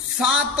7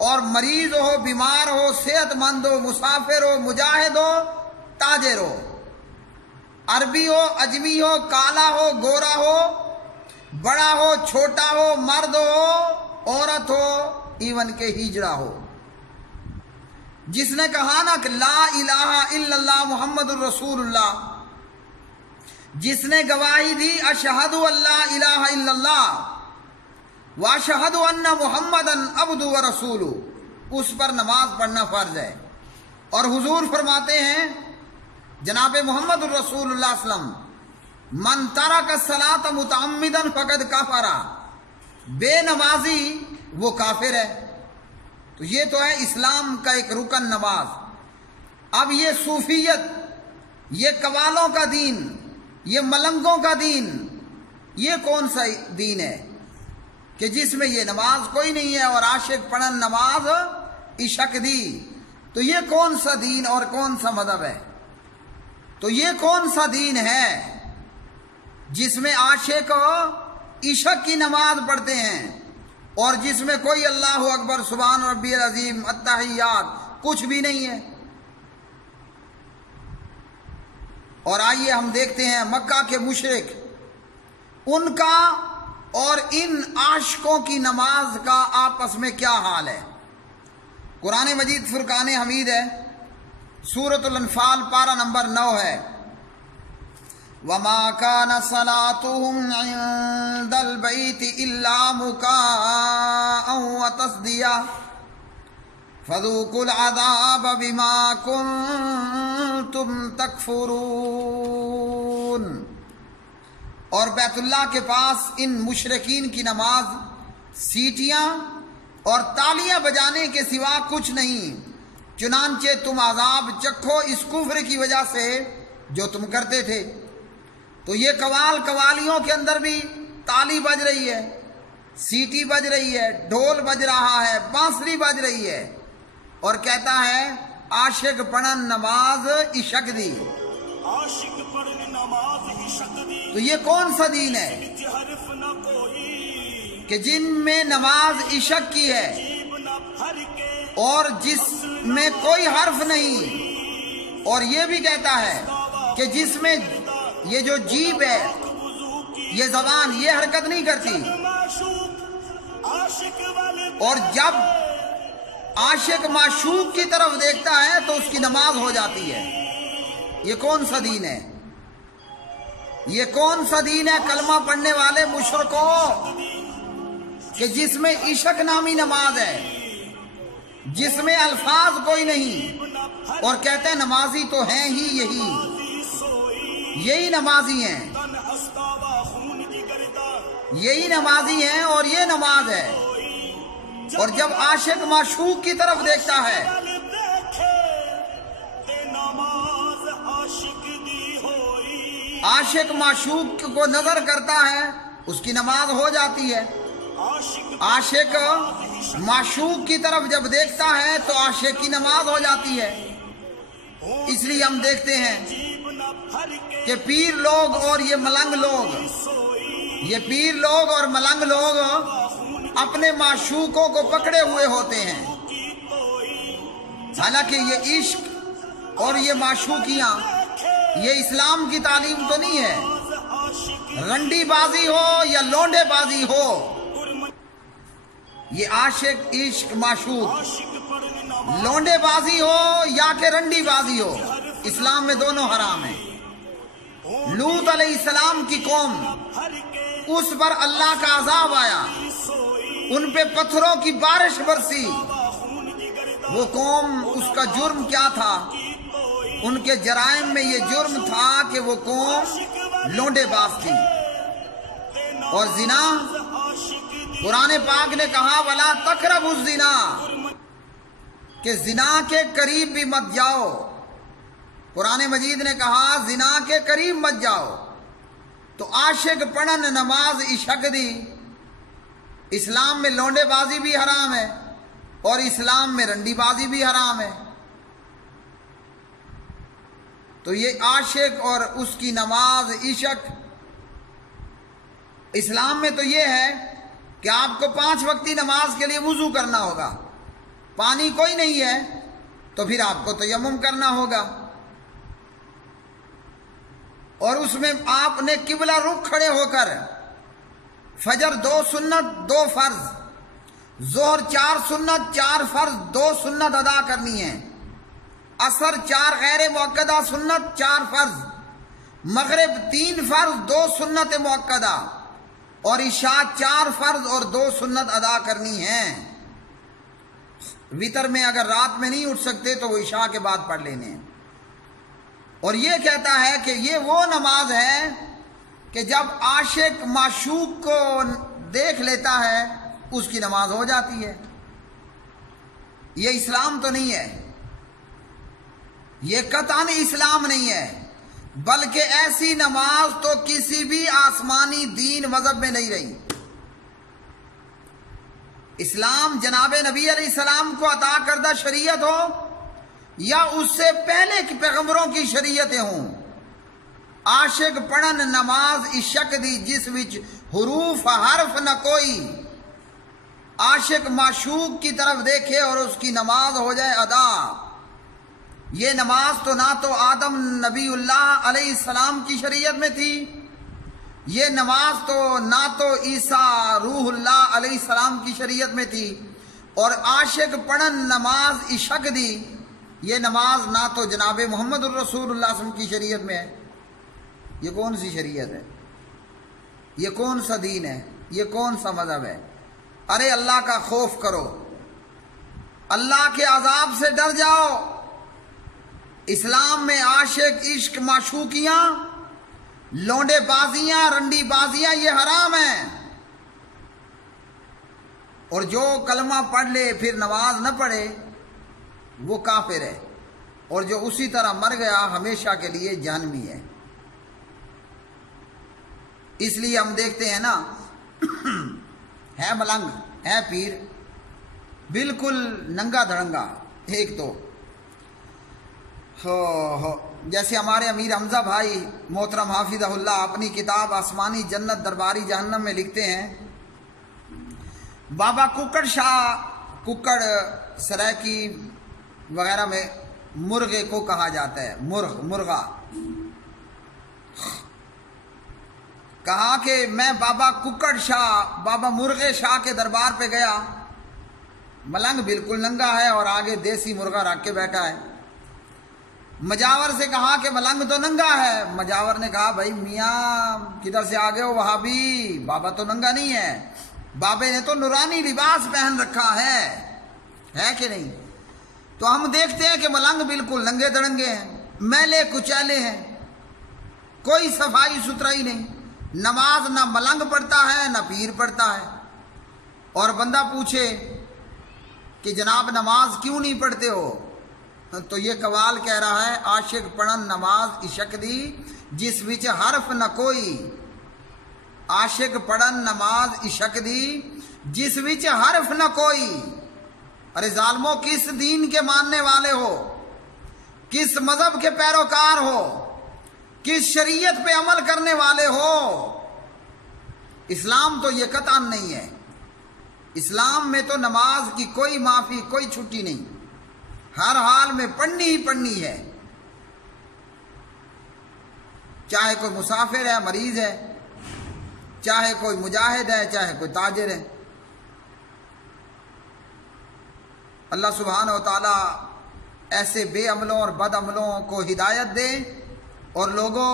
اور مریض ہو، بیمار ہو، صحت مند ہو، مسافر ہو، مجاہد ہو، تاجر ہو، عربی ہو، اجمی ہو، کالا ہو، گورا ہو، بڑا ہو، چھوٹا ہو، مرد ہو، عورت ہو، ایون کہ ہجڑا ہو، جس نے کہا نا کہ لا الہ الا اللہ محمد الرسول اللہ، جس نے گواہی دی اشہد اللہ الہ الا اللہ واشہد ان محمدن عبدہ ورسولہ، اس پر نماز پڑھنا فرض ہے۔ اور حضور فرماتے ہیں جناب محمد الرسول اللہ صلی اللہ علیہ وسلم، من ترک الصلاۃ متعمدا فقد کفر، بے نمازی وہ کافر ہے۔ تو یہ تو ہے اسلام کا ایک رکن نماز۔ اب یہ صوفیت، یہ قوالوں کا دین، یہ ملنگوں کا دین، یہ کون سا دین ہے کہ جس میں یہ نماز کوئی نہیں ہے اور عاشق پڑھن نماز عشق دی؟ تو یہ کون سا دین اور کون سا مذہب ہے؟ تو یہ کون سا دین ہے جس میں عاشق عشق کی نماز پڑھتے ہیں اور جس میں کوئی اللہ اکبر سبحان ربی العظیم التحیات کچھ بھی نہیں ہے؟ اور آئیے ہم دیکھتے ہیں مکہ کے مشرک، ان کا اور ان عاشقوں کی نماز کا آپس میں کیا حال ہے۔ قرآن مجید فرقان حمید ہے، سورۃ الانفال پارہ نمبر 9 ہے، وَمَا كَانَ صَلَاتُهُمْ عِندَ الْبَيْتِ إِلَّا مُكَاءً وَتَصْدِيَةً فَذُوقُوا الْعَذَابَ بِمَا كُنتُمْ تَكْفُرُونَ۔ اور بیت اللہ کے پاس ان مشرکین کی نماز سیٹیاں اور تالیاں بجانے کے سوا کچھ نہیں، چنانچہ تم عذاب چکھو اس کفر کی وجہ سے جو تم کرتے تھے۔ تو یہ قوالیوں کے اندر بھی تالی بج رہی ہے، سیٹی بج رہی ہے، ڈھول بج رہا ہے، بانسری بج رہی ہے، اور کہتا ہے عاشق پڑھن نماز عشق دی۔ عاشق پڑھن نماز عشق دی، تو یہ کون سا دین ہے حرف نہ کوئی، کہ جن میں نماز عشق کی ہے جیب نہ بھر کے اور جس میں کوئی حرف نہیں، اور یہ بھی کہتا ہے کہ جس میں یہ جو جیب ہے، یہ زبان، یہ حرکت نہیں کرتی، معشوق عاشق والے اور جب عاشق معشوق کی طرف دیکھتا ہے تو اس کی نماز ہو جاتی ہے۔ یہ کون سا دین ہے؟ یہ کون سا دین ہے کلمہ پڑھنے والے مشرکوں کہ جس میں عشق نامی نماز ہے، جس میں الفاظ کوئی نہیں، اور کہتے ہیں نمازی تو ہیں ہی یہی نمازی ہیں، تن استاوا خون کی گردا، یہی نمازی ہیں اور یہ نماز ہے۔ اور جب عاشق معشوق کی طرف دیکھتا ہے والے دیکھے تے نماز عاشق دی ہوئی، عاشق معشوق کو نظر کرتا ہے اس کی نماز ہو جاتی ہے۔ عاشق معشوق کی طرف جب دیکھتا ہے تو عاشق کی نماز ہو جاتی ہے۔ اس لیے ہم دیکھتے ہیں کہ پیر لوگ اور یہ ملنگ لوگ، یہ پیر لوگ اور ملنگ لوگ اپنے معشوقوں کو پکڑے ہوئے ہوتے ہیں، حالانکہ یہ عشق اور یہ معشوقیاں یہ اسلام کی تعلیم تو نہیں ہے۔ رنڈی بازی ہو یا لونڈے بازی ہو، یہ عاشق عشق معشوق، لونڈے بازی ہو یا کہ رنڈی بازی ہو، اسلام میں دونوں حرام ہیں۔ لوط علیہ السلام کی قوم، اس پر اللہ کا عذاب آیا، ان پہ پتھروں کی بارش برسی۔ وہ قوم، اس کا جرم کیا تھا؟ ان کے جرائم میں یہ جرم تھا کہ وہ قوم لونڈے باز تھی۔ اور زنا، قرآن پاک نے کہا وَلَا تَقْرَبُوا الزِّنَا، کہ زنا کے قریب بھی مت جاؤ۔ قرآن مجید نے کہا زنا کے قریب مت جاؤ۔ تو عاشق پڑھن نماز عشق دی، اسلام میں لونڈے بازی بھی حرام ہے اور اسلام میں رنڈی بازی بھی حرام ہے۔ تو یہ عاشق اور اس کی نماز عشق، اسلام میں تو یہ ہے کہ آپ کو 5 وقتی نماز کے لیے وضو کرنا ہوگا، پانی کوئی نہیں ہے تو پھر آپ کو تیمم کرنا ہوگا، اور اس میں آپ نے قبلہ رخ کھڑے ہو کر فجر 2 سنت 2 فرض، ظہر 4 سنت 4 فرض 2 سنت ادا کرنی ہے، عصر 4 غیر مؤکدہ سنت 4 فرض، مغرب 3 فرض 2 سنت مؤکدہ، اور عشاء 4 فرض اور 2 سنت ادا کرنی ہے۔ وتر میں اگر رات میں نہیں اٹھ سکتے تو وہ عشاء کے بعد پڑھ لینے ہیں۔ اور یہ کہتا ہے کہ یہ وہ نماز ہے کہ جب عاشق معشوق کو دیکھ لیتا ہے اس کی نماز ہو جاتی ہے۔ یہ اسلام تو نہیں ہے، یہ قطعاً اسلام نہیں ہے، بلکہ ایسی نماز تو کسی بھی آسمانی دین مذہب میں نہیں رہی۔ اسلام جناب نبی علیہ السلام کو عطا کردہ شریعت ہو یا اس سے پہلے کے پیغمبروں کی شریعتیں ہوں، عاشق پڑھن نماز عشق دی جس وچ حروف حرف نہ کوئی، عاشق معشوق کی طرف دیکھے اور اس کی نماز ہو جائے ادا۔ یہ نماز تو نہ تو آدم نبی اللہ علیہ السلام کی شریعت میں تھی، یہ نماز تو نہ تو عیسیٰ روح اللہ علیہ السلام کی شریعت میں تھی، اور عاشق پڑھن نماز عشق دی یہ نماز نہ تو جناب محمد الرسول اللہ صلی اللہ علیہ وسلم کی شریعت میں ہے۔ یہ کون سی شریعت ہے؟ یہ کون سا دین ہے؟ یہ کون سا مذہب ہے؟ ارے اللہ کا خوف کرو، اللہ کے عذاب سے ڈر جاؤ۔ اسلام میں عاشق عشق معشوقیاں لونڈے بازیاں رنڈی بازیاں یہ حرام ہیں، اور جو کلمہ پڑھ لے پھر نماز نہ پڑھے وہ کافر ہے، اور جو اسی طرح مر گیا ہمیشہ کے لیے جہنمی ہے۔ اس لیے ہم دیکھتے ہیں نا ہے ملنگ ہے پیر بالکل ننگا دھڑنگا، ایک تو جیسے ہمارے امیر حمزہ بھائی محترم حافظہ اللہ اپنی کتاب آسمانی جنت درباری جہنم میں لکھتے ہیں، بابا ککڑ شاہ ککڑ سرائکی وغیرہ میں مرغے کو کہا جاتا ہے، مرغا، کہا کہ میں بابا ککڑ شاہ بابا مرغے شاہ کے دربار پہ گیا، ملنگ بالکل ننگا ہے اور آگے دیسی مرغا رکھ کے بیٹھا ہے۔ مجاور سے کہا کہ ملنگ تو ننگا ہے، مجاور نے کہا بھائی میاں کدھر سے آگے ہو وہابی، بابا تو ننگا نہیں ہے، بابے نے تو نورانی لباس پہن رکھا ہے کہ نہیں؟ تو ہم دیکھتے ہیں کہ ملنگ بالکل ننگے دڑنگے ہیں، میلے کچیلے ہیں، کوئی صفائی ستھرائی نہیں، نماز نہ ملنگ پڑھتا ہے نہ پیر پڑھتا ہے۔ اور بندہ پوچھے کہ جناب نماز کیوں نہیں پڑھتے ہو، تو یہ قوال کہہ رہا ہے عاشق پڑھن نماز عشق دی جس وچ حرف نہ کوئی، عاشق پڑھن نماز عشق دی جس وچ حرف نہ کوئی۔ ارے ظالموں کس دین کے ماننے والے ہو، کس مذہب کے پیروکار ہو، کس شریعت پہ عمل کرنے والے ہو؟ اسلام تو یہ قطعاً نہیں ہے، اسلام میں تو نماز کی کوئی معافی کوئی چھٹی نہیں، ہر حال میں پڑھنی ہی پڑھنی ہے، چاہے کوئی مسافر ہے مریض ہے، چاہے کوئی مجاہد ہے، چاہے کوئی تاجر ہے۔ اللہ سبحانہ و تعالی ایسے بے عملوں اور بد عملوں کو ہدایت دے، اور لوگوں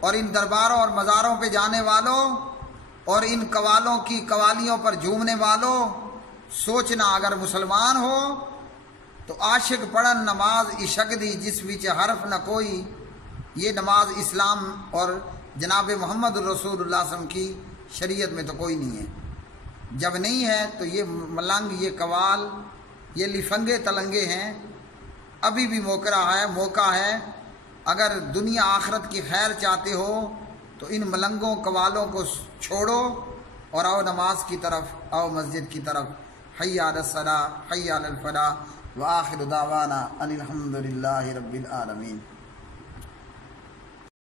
اور ان درباروں اور مزاروں پہ جانے والوں اور ان قوالوں کی قوالیوں پر جھومنے والوں، سوچنا اگر مسلمان ہو تو عاشق پڑھن نماز عشق دی جس وچ حرف نہ کوئی، یہ نماز اسلام اور جناب محمد الرسول اللہ صلی اللہ علیہ وسلم کی شریعت میں تو کوئی نہیں ہے۔ جب نہیں ہے تو یہ ملنگ، یہ قوال، یہ لفنگے تلنگے ہیں۔ ابھی بھی موقع ہے، اگر دنیا آخرت کی خیر چاہتے ہو تو ان ملنگوں قوالوں کو چھوڑو اور آؤ نماز کی طرف، آؤ مسجد کی طرف۔ حی علی الصلاۃ، حی علی الفلاح، وآخر دعوانا ان الحمد للہ رب العالمین۔